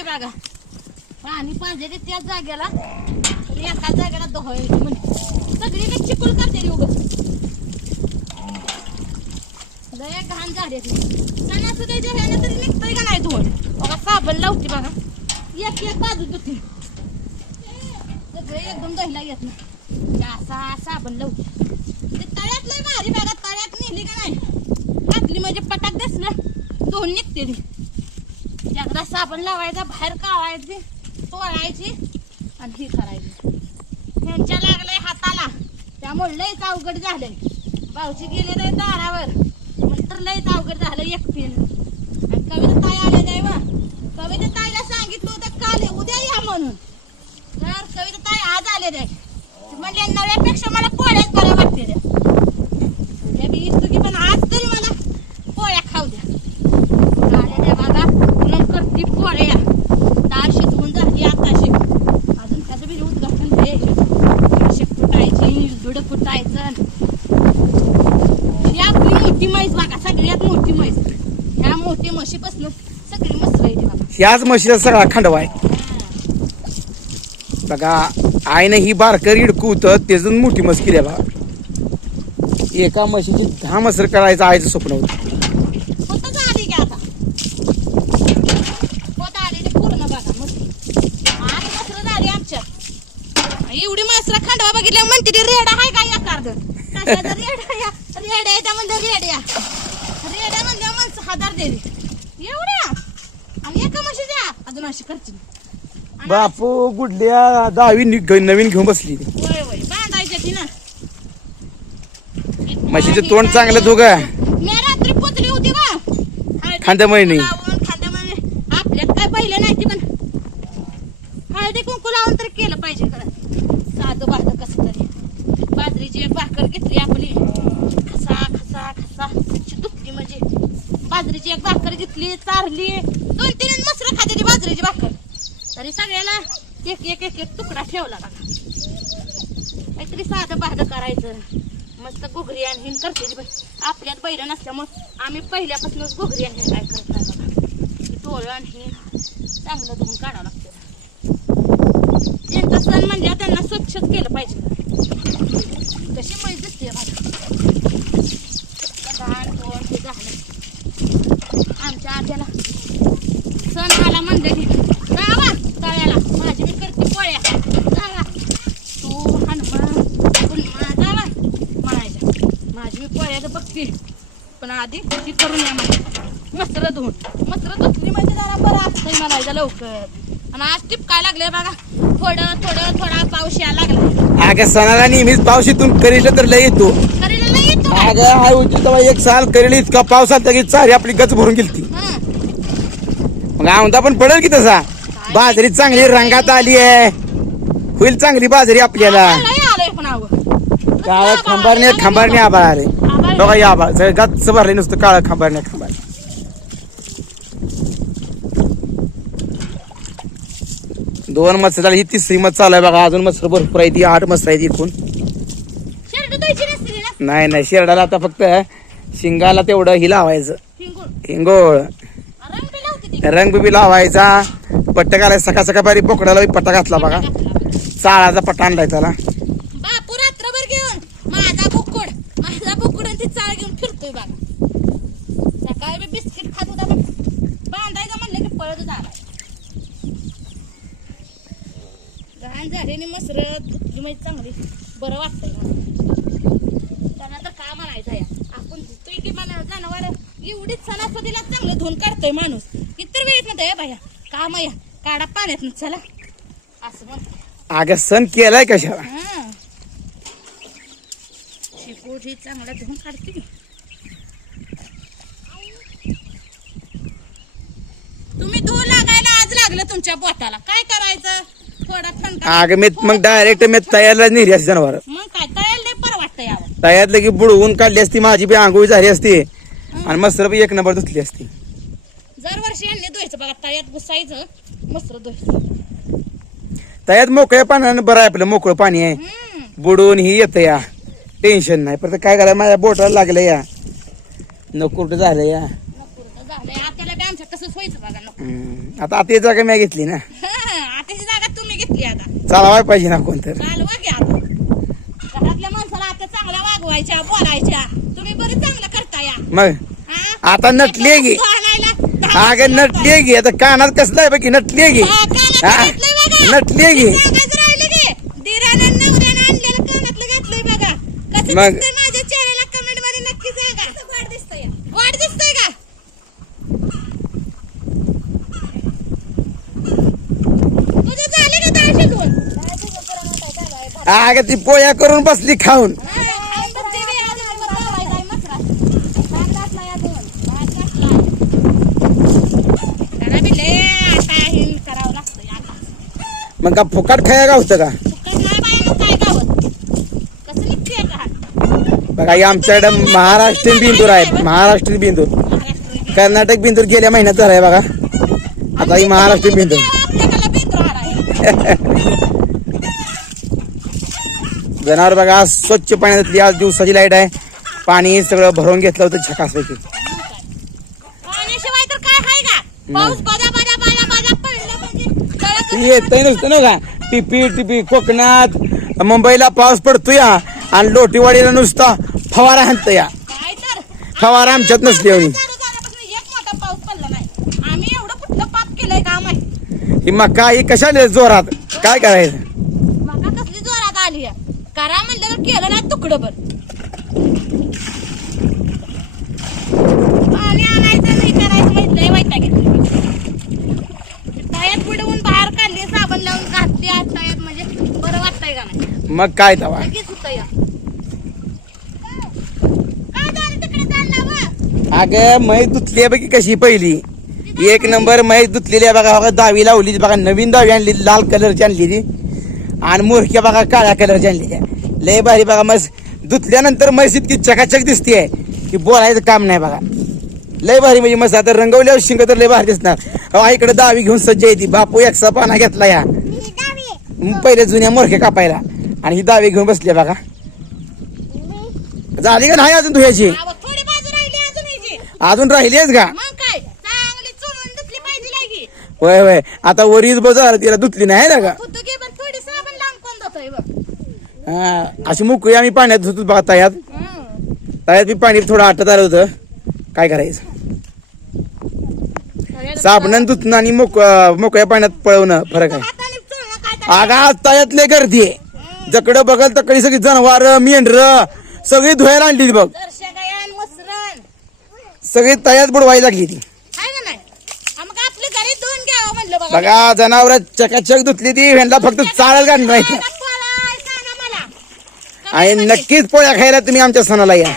अजून बघा पाणी पाहिजे ते त्याच जागेला. एका जागेला धुवायचं म्हणे. सगळी चिकूल करते उग. उगं घाण झाडे ती सणासुदीच्या ह्यानं तरी निघतंय का नाही धुवून? बघा साबण लावते बघा. एक एक बाजू धुते. सगळे एकदम दहीला येत नाही. असा साबण लावते. ते तळ्यात लय भारी बघा तळ्यात नेली का नाही? घातली म्हणजे पटाक दिसलं. धुवून निघते ती. आपण साबण लावायचा बाहेर काढायची तोडायची आणि ही करायची. त्यांच्या लागलंय हाताला. त्यामुळे लयच अवघड झालंय. भाऊची गेले नाही दारावर. मग तर लयच अवघड झालं एकटीनं. आणि कविता ताई आले नाही वा कविता ताईला सांगितलं होतं काल उद्या या म्हणून. तर कविता ताई आज आले नाही ती म्हणले नव्यापेक्षा मला पोळ्याच बरं वाटते द्या उद्या बी इस्तो की पण आज तरी मला पोळ्या खाऊ द्या आल्या त्या बघा म्हणून करती पोळ्या डाळ शिजवून झाली आताशी अजून त्याचं बी उद्घाटन आहे शेक फुटायची दुड फुटायचं ही आपली मोठी म्हैस बघा सगळ्यात मोठी म्हैस ह्या मोठी म्हशीपासून. सगळी मस्त राहिली बघा ह्याच म्हशीचा सगळा खंडवा आहे. बघा आईनं ही बारकर इडकू होतं त्यातून मोठी मस केली बघा एका म्हशीची दहा मसर करायचं आईचं स्वप्न होतं. की आता. पूर्ण बघा मस्त आठ मसरं झाली आमच्यात. एवढी मसरं खांडवा बघितल्या म्हणते ती रेडा आहे का या कार्ड रेडा आहे त्या म्हणल्या रेड्या? रेड्या माणसं हजार दिली एवढ्या? आणि एका म्हशी द्या. अजून अशी करतील. आणि बापू गुडल्या दहावी नि- नवीन घेऊन बसली. बांधायच्या ती ना. म्हशीचं तोंड चांगलं दोघं मी रात्री पोचली होती बा. हळदी खांद्यामळणी. लावून, खांद्यामळणी. आपल्यात काय पहिलं नाही ती पण हळदी कुंकू लावून तर केलं पाहिजे खरं. साधं बाधं कसं तरी. बाजरीची एक भाकर घेतली आपली. बाजरीची एक भाकर घेतली चारली. दोन तीन मसरं खात्याची बाजरीची भाकर. तरी सगळ्याला एक एक एक एक तुकडा ठेवला बघा. काहीतरी साधं भाधं करायचं. मस्त घुगरी आणि करते आपल्यात बैल नसल्यामुळे आम्ही पहिल्यापासूनच घुगरी आणि काय करता नाही बघा टोळं आणि चांगलं धुवून काढावं लागतं. त्यांचा सण म्हणजे त्यांना स्वच्छच केलं पाहिजे कशी माहिती दिसते बघा घाण कोण ते झालं आमच्या आत्याला सण आला म्हणलं की जावा तळ्याला माझी मी करते पोळ्या जावा तू हनुमान पुन्हा जावा म्हणायच्या माझी मी पोळ्याचं बघते पण आधी ती करून या मला मस्त्र धुवून मस्त्र धुतली म्हणजे जरा बरं असतंय म्हणायचं लवकर. आणि आज टिपकाय लागले बघा? थोडं थोडं थोडा पाऊस यायला लागला अगं सणाला नेहमीच पावशीतून करील तर लय येतो. करेल नाही येतो. अगं हाय होती तेव्हा एक साल करेल इतका पाऊस आला की चारी आपली गच भरून गेली हं. मग औंदा पण पडेल की तसा? बाजरी चांगली रंगात आली आहे. होईल चांगली बाजरी आपल्याला. लय आलंय पण अहो. काळं खंबारणे खंबारणे आबाळ आले बघा या सगळं गच्च भरले नुसतं काळं खंबारणे खंबार दोन मस्त झाली ही तिसरी मत चालू आहे बघा अजून मस्त भरपूर आहे ती आठ मस्त आहे एकूण नाही नाही शेरडाला आता फक्त शिंगाला तेवढं ही लावायचं. हिंगूळ. हिंगोळ. रंग बी लावते ती रंग बी लावायचा. पट्टा घालायचा सकाळ सकाळ बारी बोकडाला बी पट्टा घातला बघा. चाळाचा पट्टा आणलाय त्याला बापू रात्रभर घेऊन माझा बुकुड माझा बुकुड आणि ती चाळ घेऊन फिरतोय बघा सकाळी मी बिस्किट खात होता पण बांधायचं म्हणलं की पळत झाला घाण झालेली धुतली माहिती चांगली. बरं वाटतंय मला. त्यांना तर का म्हणायचं या आपण धुतोय की मला जनावर एवढीच सणासुदीला चांगलं धुवून काढतोय माणूस. इतर वेळेस म्हणतोय "ए बाया काम या काढा पाण्यात चला. असं म्हणतो अगं सण केलाय कशाला. शेपूट हे चांगला धुवून काढते. तुम्ही धुवून लागायला आज लागलं तुमच्या बोटाला काय करायचं? थोडा थंड अगं मी मग डायरेक्ट मी तयारला नेली असते जनावर. मग काय? तयार नाही बरं वाटतं यावं तयारलं की बुडवून काढली असती माझी बी आंघोळी झाली असती. आणि मस्त बी एक नंबर धुतली असती. दरवर्षी यांनी धुवायचं बघा तळ्यात घुसायचं मस्त धुवायचं. तयात मोकळ्या पाण्यानं बरं आहे आपलं मोकळं पाणी आहे. हम्म. बुडून ही येतं या. टेन्शन नाही. पण काय करायला माझ्या बोटाला लागलं या. नको कुठं झालं या. नको रे, झालंय आपल्याला बी आमच्या कसं व्हायचं बघा नको हम्म. आता आता जागा मी घेतली ना आताची जागा तुम्ही घेतली आता चालवाय पाहिजे ना कोणतर. चालवा घ्या. आता घरातल्या माणसाला आता चांगल्या वागवायच्या बोलायच्या. तुम्ही बरी चांगलं करता या मग? हा? आता नटली गी आणायला दहा अगं नटली गी आता कानात कसलं आहे बघ नटली गी हा, कानातलं हा? घातलंय बघा. नटली गी ते सांगायचं राहिलं की दिरानं नवऱ्यानं आणलेलं कानातलं घातलंय बघा. कसं मग- दिसतंय माझ्या चेहऱ्याला कमेंटमध्ये नक्की सांगा वाढ दिसतंय वाढ दिसतंय का तुझं झाले का डाळ शिजवून अगं ती पोया करून बसली खाऊन नाही, खाऊन बघते बी, अजून मला लावायचा आहे मसरा. भात घातलाय अजून, भात घातलाय. त्याला बी लय आता हे करावं लागतंय आता. मग का फुकाट खाया गावात. का? बघा आमच्याकडे महाराष्ट्रीयन बिंदूर आहेत महाराष्ट्रीयन बिंदूर कर्नाटक बिंदूर गेल्या महिन्यात झालाय बघा आता ही महाराष्ट्रीयन बिंदूर जनावर बघा आज स्वच्छ पाण्यातली आज दिवसाची लाइट आहे. पाणी सगळं भरून घेतलं होतं झकासपैकी पाण्याशिवाय तर काय आहे का? पाऊस बदा बदा बदा बदा पडलं म्हणजे नुसतं ना का? टिपी टिपी कोकणात. मुंबईला पाऊस पडतो या आणि लोटीवाडीला नुसता फवारा हाणत या काय तर? फवारा आमच्यात नसली एवढी. चालू झाल्यापासून एक मोठा पाऊस पडला नाही. आम्ही एवढं कुठलं पाप केलंय का माहिती ही मका ही कशाला जोरात? काय करायचं मका कसली जोरात आली आहे. करा म्हणलं तर केलं नाही तुकडं भर पाणी आणायचं नाही करायचं माहीत नाही वैताग येतो. टायात बुडवून बाहेर काढली साबण लावून घातली आत टायात म्हणजे बरं वाटतंय का नाही? मग काय तवा? लगेच होतं या? अगं मै आहे बघी कशी पहिली. एक नंबर मै धुतलेली आहे बघा बघा दावी लावली बघा नवीन दावी आणली लाल कलरची आणली ती. आणि मोरक्या बघा काळ्या कलरची आणली आहे. लय भारी बघा मस धुतल्यानंतर म्हैस इतकी चकाचक दिसते की बोलायचं काम नाही बघा. लय भारी म्हणजे मस्त आता रंगवल्यावर शिंग तर लय भारी दिसणार. इकडे दावी घेऊन सज्ज येते बापू एकसा पाना घेतला या. पहिले जुन्या मोरक्या कापायला. आणि ही दावी घेऊन बसली बघा. झाली का नाही अजून राहिली अजून. अजून राहिलीच का? होय होय. आता वरीच बाजार तिला धुतली नाही ना का होतो घे पण थोडी साबण लांब कोण जातोय बघ हा, अशी मोकळी आम्ही पाण्यात होतो बघा तयात तयात मी पाणी थोडं आटत आलं होतं. काय करायचं? साबणान धुतणं आणि मोक मोकळ्या पाण्यात पळवणं फरक आहे. आगा तयातले गर्दी आहे. जकडं बघल तकडी सगळी जनावर मेंढर सगळी धुवायला आणली बघ. सगळी तयात बुडवायला लागली ती. बघा जनावर चकाचक धुतली ती ह्यांना फक्त चाळच काढणार नाही मला पळाय, सांगा मला. आणि नक्कीच पोळ्या खायला तुम्ही आमच्या सणाला या.